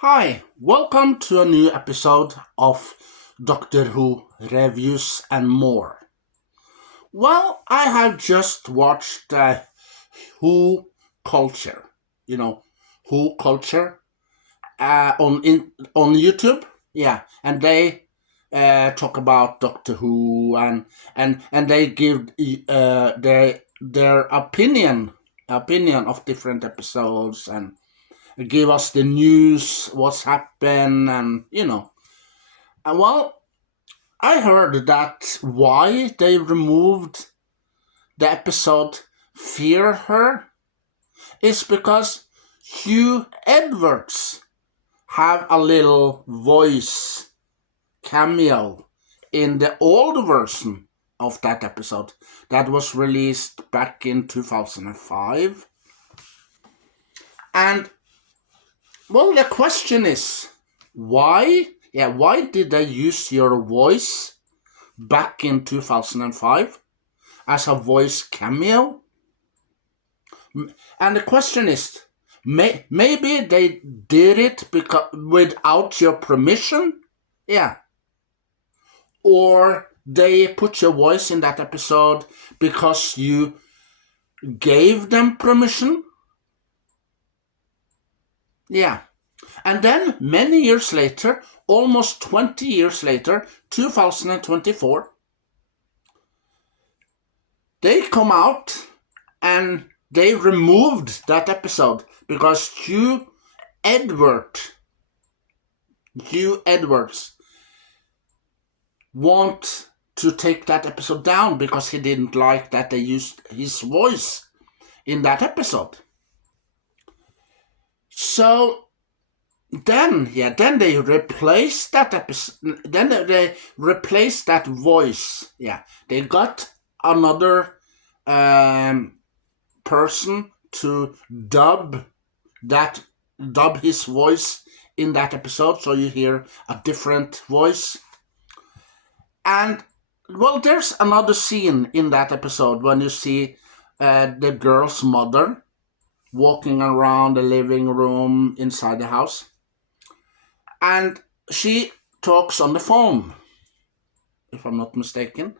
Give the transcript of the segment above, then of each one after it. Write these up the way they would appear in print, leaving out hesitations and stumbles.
Hi, welcome to a new episode of Doctor Who Reviews and More. Well, I have just watched Who Culture, you know, Who Culture on YouTube. Yeah, and they talk about Doctor Who and they give their opinion of different episodes and give us the news, what's happened, and. Well, I heard that why they removed the episode Fear Her is because Hugh Edwards have a little voice cameo in the old version of that episode that was released back in 2005. And, well, the question is, why? Yeah, why did they use your voice back in 2005 as a voice cameo? And the question is, maybe they did it without your permission? Yeah. Or they put your voice in that episode because you gave them permission? Yeah. And then many years later, almost 20 years later, 2024, they come out and they removed that episode because Edwards want to take that episode down because he didn't like that they used his voice in that episode. So then they replaced that episode. Then they replaced that voice. Yeah, they got another person to dub his voice in that episode, so you hear a different voice. And well, there's another scene in that episode when you see the girl's mother walking around the living room inside the house, and she talks on the phone, if I'm not mistaken,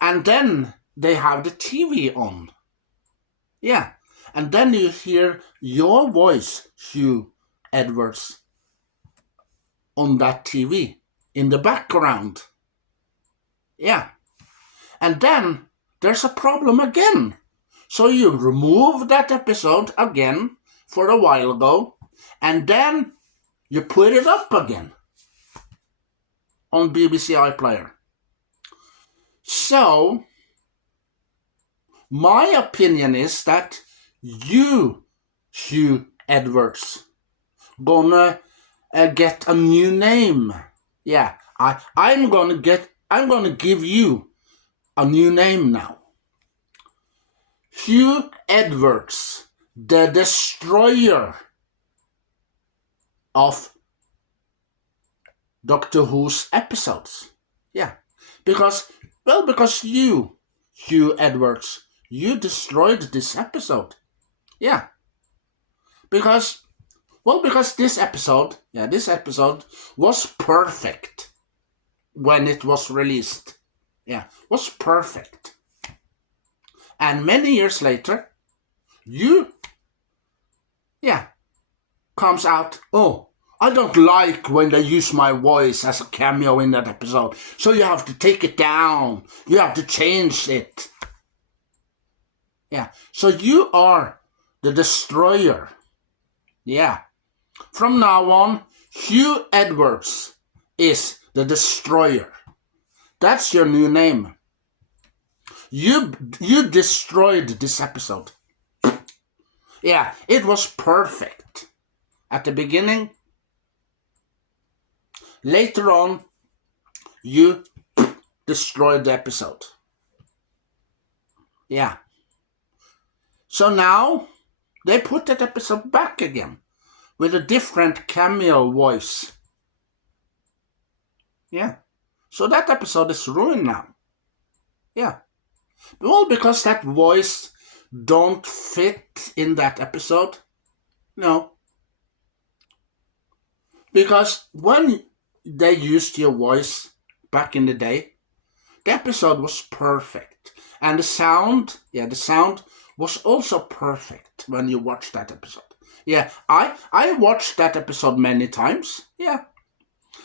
and then they have the TV on. Yeah, and then you hear your voice, Hugh Edwards, on that TV in the background. Yeah, and then there's a problem again. So you remove that episode again for a while ago, and then you put it up again on BBC Iplayer. So, my opinion is that you, Hugh Edwards, gonna get a new name. Yeah, I'm gonna give you a new name now. Hugh Edwards, the destroyer of Doctor Who's episodes. Yeah, because you, Hugh Edwards, you destroyed this episode. Yeah, because this episode was perfect when it was released. Yeah, was perfect. And many years later, you, comes out, oh, I don't like when they use my voice as a cameo in that episode, so you have to take it down. You have to change it. Yeah, so you are the destroyer. Yeah. From now on, Hugh Edwards is the destroyer. That's your new name. You destroyed this episode. Yeah, it was perfect at the beginning. Later on, you destroyed the episode. Yeah. So now they put that episode back again with a different cameo voice. Yeah. So that episode is ruined now. Yeah. Well, because that voice don't fit in that episode. No. Because when they used your voice back in the day, the episode was perfect. And the sound was also perfect when you watched that episode. Yeah, I watched that episode many times. Yeah.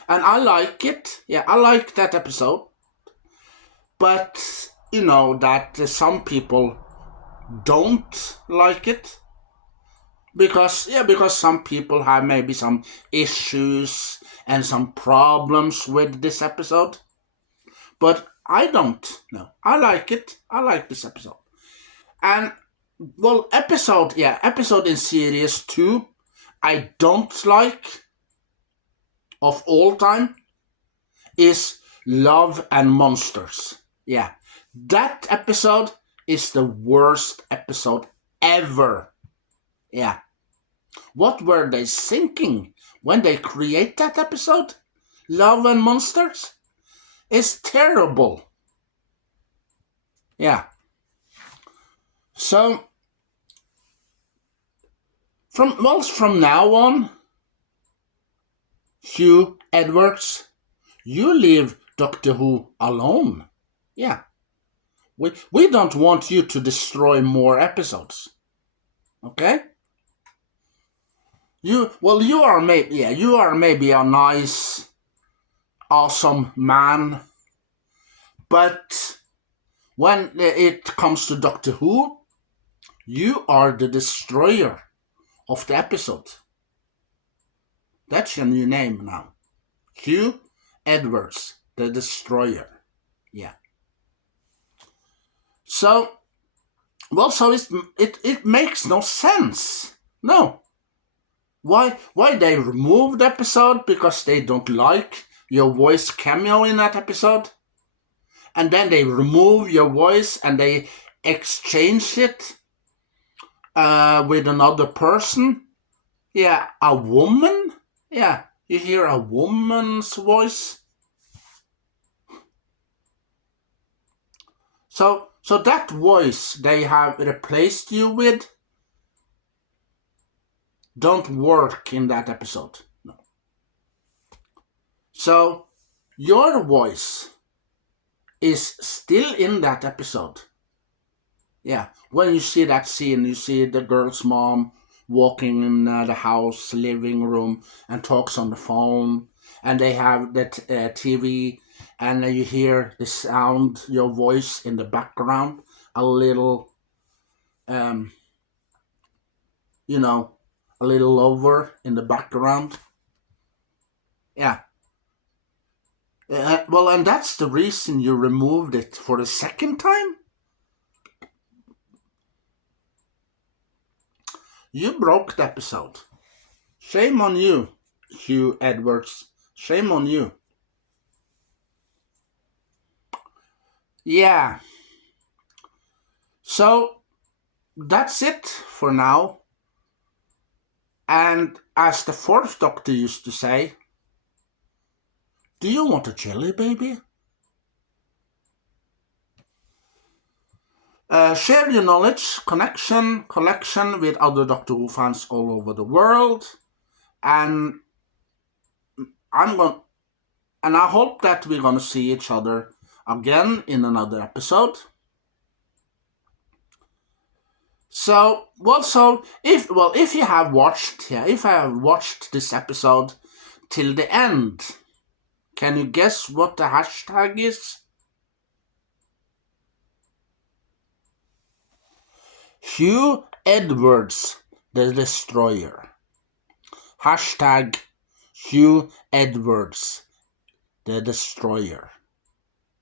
And I like it. Yeah, I like that episode. But you know that some people don't like it because some people have maybe some issues and some problems with this episode. But I don't know. I like it. I like this episode. And well, episode in series 2 I don't like of all time is Love and Monsters. Yeah. That episode is the worst episode ever. Yeah. What were they thinking when they create that episode? Love and Monsters? It's terrible. Yeah. So from now on, Hugh Edwards, you leave Doctor Who alone. Yeah. We don't want you to destroy more episodes. Okay? You are maybe a nice, awesome man, but when it comes to Doctor Who, you are the destroyer of the episode. That's your new name now. Hugh Edwards, the destroyer. Yeah. So it makes no sense. No. Why they removed the episode? Because they don't like your voice cameo in that episode? And then they remove your voice and they exchange it with another person? Yeah, a woman? Yeah, you hear a woman's voice? So that voice they have replaced you with don't work in that episode. No. So your voice is still in that episode. Yeah, when you see that scene, you see the girl's mom walking in the house, living room, and talks on the phone, and they have that TV, and you hear the sound, your voice in the background, a little, a little lower in the background. Yeah. Well, and that's the reason you removed it for the second time? You broke the episode. Shame on you, Hugh Edwards. Shame on you. Yeah. So, that's it for now. And as the fourth Doctor used to say, do you want a jelly baby? Share your knowledge, collection with other Doctor Who fans all over the world. And I hope that we're gonna see each other again in another episode. So, if you have watched, if I have watched this episode till the end, can you guess what the hashtag is? Hugh Edwards, the Destroyer. Hashtag Hugh Edwards, the Destroyer.